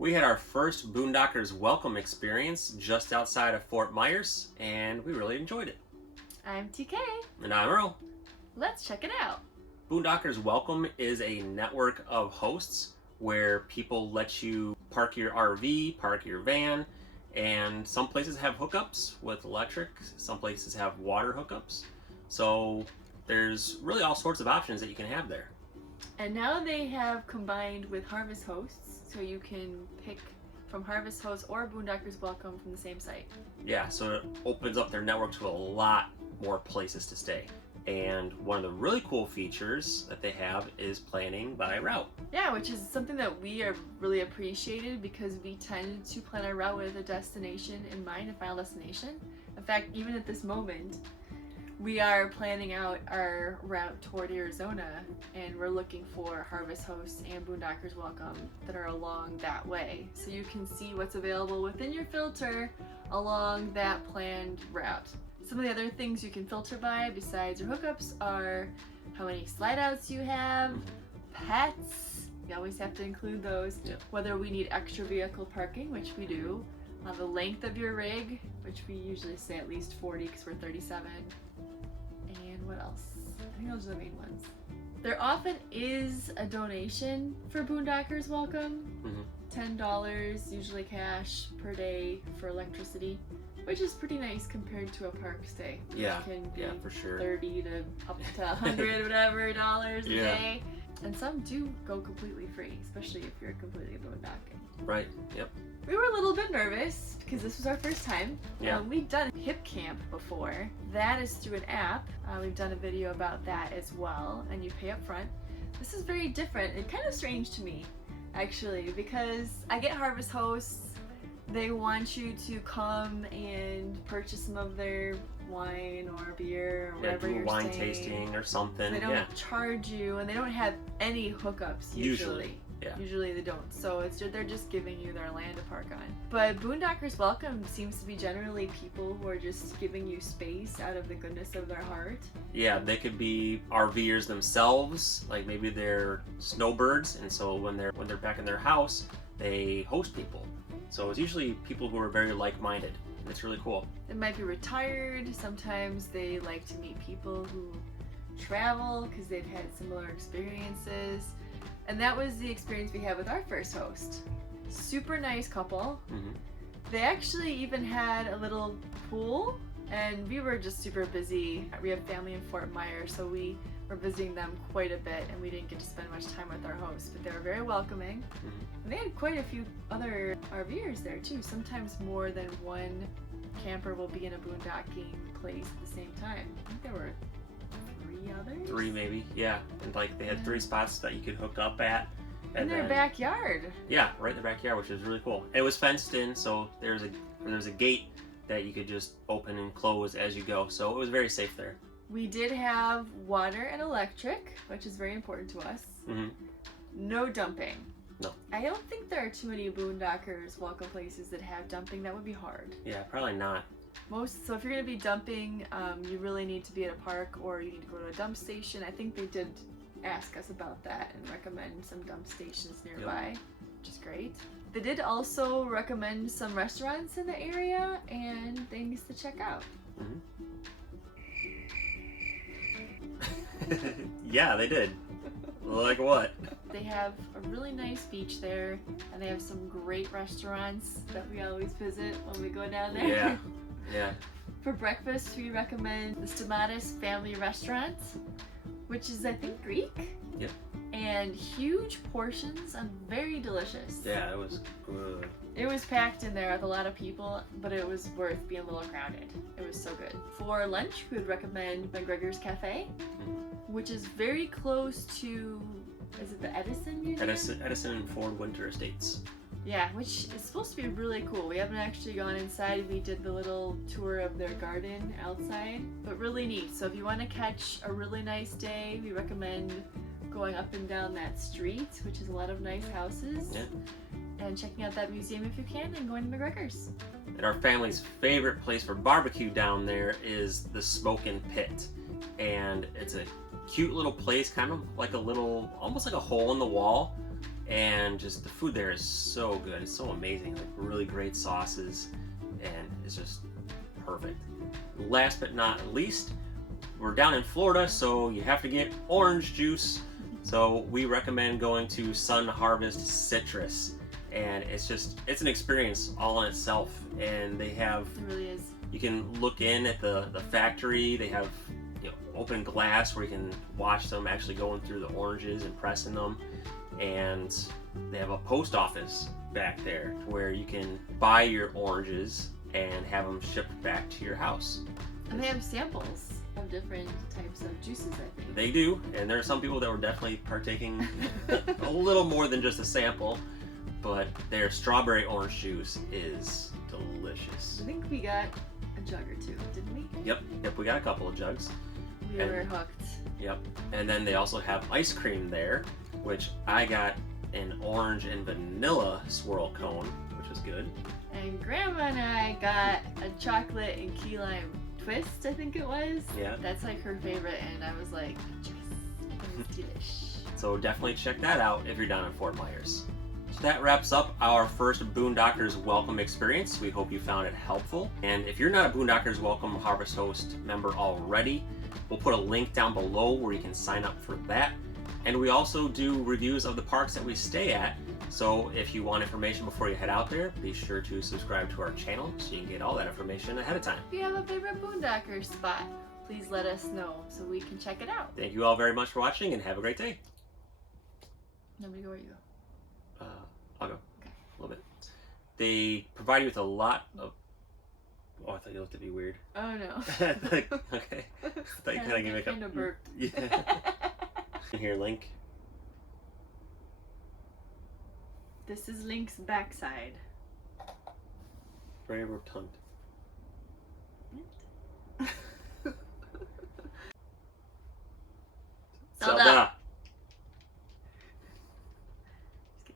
We had our first Boondockers Welcome experience just outside of Fort Myers, and we really enjoyed it. I'm TK. And I'm Earl. Let's check it out. Boondockers Welcome is a network of hosts where people let you park your RV, park your van, and some places have hookups with electric, some places have water hookups. So there's really all sorts of options that you can have there. And now they have combined with Harvest Hosts, so you can pick from Harvest Hosts or Boondockers Welcome from the same site. Yeah, so it opens up their network to a lot more places to stay. And one of the really cool features that they have is planning by route. Yeah, which is something that we are really appreciated because we tend to plan our route with a destination in mind, a final destination. In fact, even at this moment, we are planning out our route toward Arizona, and we're looking for Harvest Hosts and Boondockers Welcome that are along that way. So you can see what's available within your filter along that planned route. Some of the other things you can filter by besides your hookups are how many slide outs you have, pets, you always have to include those, whether we need extra vehicle parking, which we do, the length of your rig, which we usually say at least 40 because we're 37, and what else? I think those are the main ones. There often is a donation for Boondockers Welcome, $10 usually cash per day for electricity, which is pretty nice compared to a park stay. Yeah, Which can be for sure. 30 to up to 100 whatever dollars a Yeah. day. And some do go completely free, especially if you're completely boondocking. Right, yep. We were a little bit nervous because this was our first time. Yeah. We've done hip camp before. That is through an app. We've done a video about that as well, and you pay up front. This is very different and kind of strange to me, actually, because I get Harvest Hosts. They want you to come and purchase some of their wine or beer or whatever do you're wine staying. tasting or something. They don't charge you, and they don't have any hookups usually. Yeah. Usually they don't. So they're just giving you their land to park on. But Boondockers Welcome seems to be generally people who are just giving you space out of the goodness of their heart. Yeah, they could be RVers themselves, like maybe they're snowbirds, and so when they're back in their house, they host people. So it's usually people who are very like-minded. It's really cool. They might be retired. Sometimes they like to meet people who travel because they've had similar experiences. And that was the experience we had with our first host. Super nice couple. They actually even had a little pool, and we were just super busy. We have family in Fort Myers, so we were visiting them quite a bit, and we didn't get to spend much time with our hosts, but they were very welcoming. And they had quite a few other RVers there too. Sometimes more than one camper will be in a boondocking place at the same time. I think there were 3 others? 3 maybe, yeah. And like they had 3 spots that you could hook up at. In their backyard. Yeah, right in the backyard, which is really cool. It was fenced in, so there's a gate that you could just open and close as you go. So it was very safe there. We did have water and electric, which is very important to us. No dumping. No. I don't think there are too many Boondockers Welcome places that have dumping. That would be hard. Yeah, probably not. So if you're going to be dumping, you really need to be at a park or you need to go to a dump station. I think they did ask us about that and recommend some dump stations nearby, which is great. They did also recommend some restaurants in the area and things to check out. Yeah, they did. Like what? They have a really nice beach there, and they have some great restaurants that we always visit when we go down there. Yeah, yeah. For breakfast, we recommend the Stamatis Family Restaurant, which is, I think, Greek. Yep. And huge portions and very delicious. Yeah, it was good. It was packed in there with a lot of people, but it was worth being a little crowded. It was so good. For lunch, we would recommend McGregor Cafe, which is very close to, is it the Edison Museum? Edison and Ford Winter Estates. Yeah, which is supposed to be really cool. We haven't actually gone inside. We did the little tour of their garden outside, but really neat. So if you want to catch a really nice day, we recommend going up and down that street, which is a lot of nice houses. Yeah. And checking out that museum if you can, and going to McGregors. And our family's favorite place for barbecue down there is the Smokin' Pit. And it's a cute little place, kind of like a little, almost like a hole in the wall. and just the food there is so good. It's so amazing. Like really great sauces, and it's just perfect. Last but not least, we're down in Florida, so you have to get orange juice. So we recommend going to Sun Harvest Citrus, and it's an experience all in itself. And they have, It really is. you can look in at the factory. They have, you know, open glass where you can watch them actually going through the oranges and pressing them. And they have a post office back there where you can buy your oranges and have them shipped back to your house. And they have samples of different types of juices, I think. They do, and there are some people that were definitely partaking a little more than just a sample, but their strawberry orange juice is delicious. I think we got a jug or two, didn't we? Yep, we got a couple of jugs. We were hooked. Yep, and then they also have ice cream there, which I got an orange and vanilla swirl cone, which was good. And Grandma and I got a chocolate and key lime twist, I think it was. Yeah. That's like her favorite, and I was like, yes, it's delish. So definitely check that out if you're down in Fort Myers. So that wraps up our first Boondockers Welcome experience. We hope you found it helpful. And if you're not a Boondockers Welcome Harvest Host member already, we'll put a link down below where you can sign up for that. And we also do reviews of the parks that we stay at. So if you want information before you head out there, be sure to subscribe to our channel so you can get all that information ahead of time. If you have a favorite Boondocker spot, please let us know so we can check it out. Thank you all very much for watching, and have a great day. Nobody go, where you go? I'll go. Okay. A little bit. They provide you with a lot of... Oh, I thought you looked at me weird. Oh no. Okay. I thought you kind of gave me kind of burped. Yeah. Here, Link. This is Link's backside. Very rotund. Zelda.